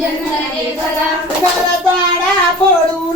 जन्मले बरा झाडा फोडून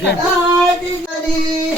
Diyan.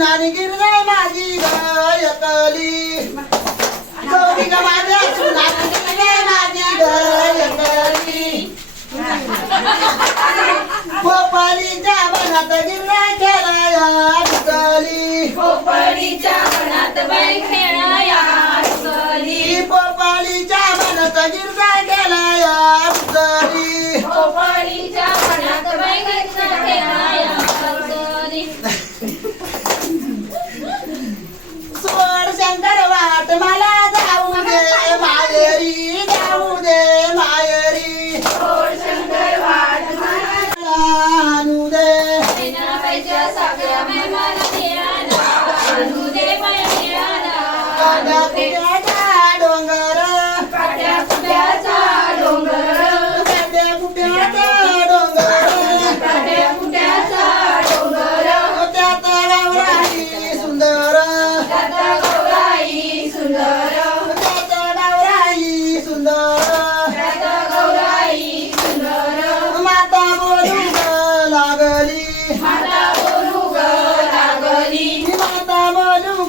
सुनारी गिरजा माझी गयतली गौरी ग माझ्या सुनारी गिरजा माझी गयतली पोपरीच्या मनात गिरजा खेळाया रुकली पोपरीच्या मनात बाई खेळाया पोपरीच्या मनात गिरजा खेळाया रुकली पोपरीच्या मनात बाई खेळाया.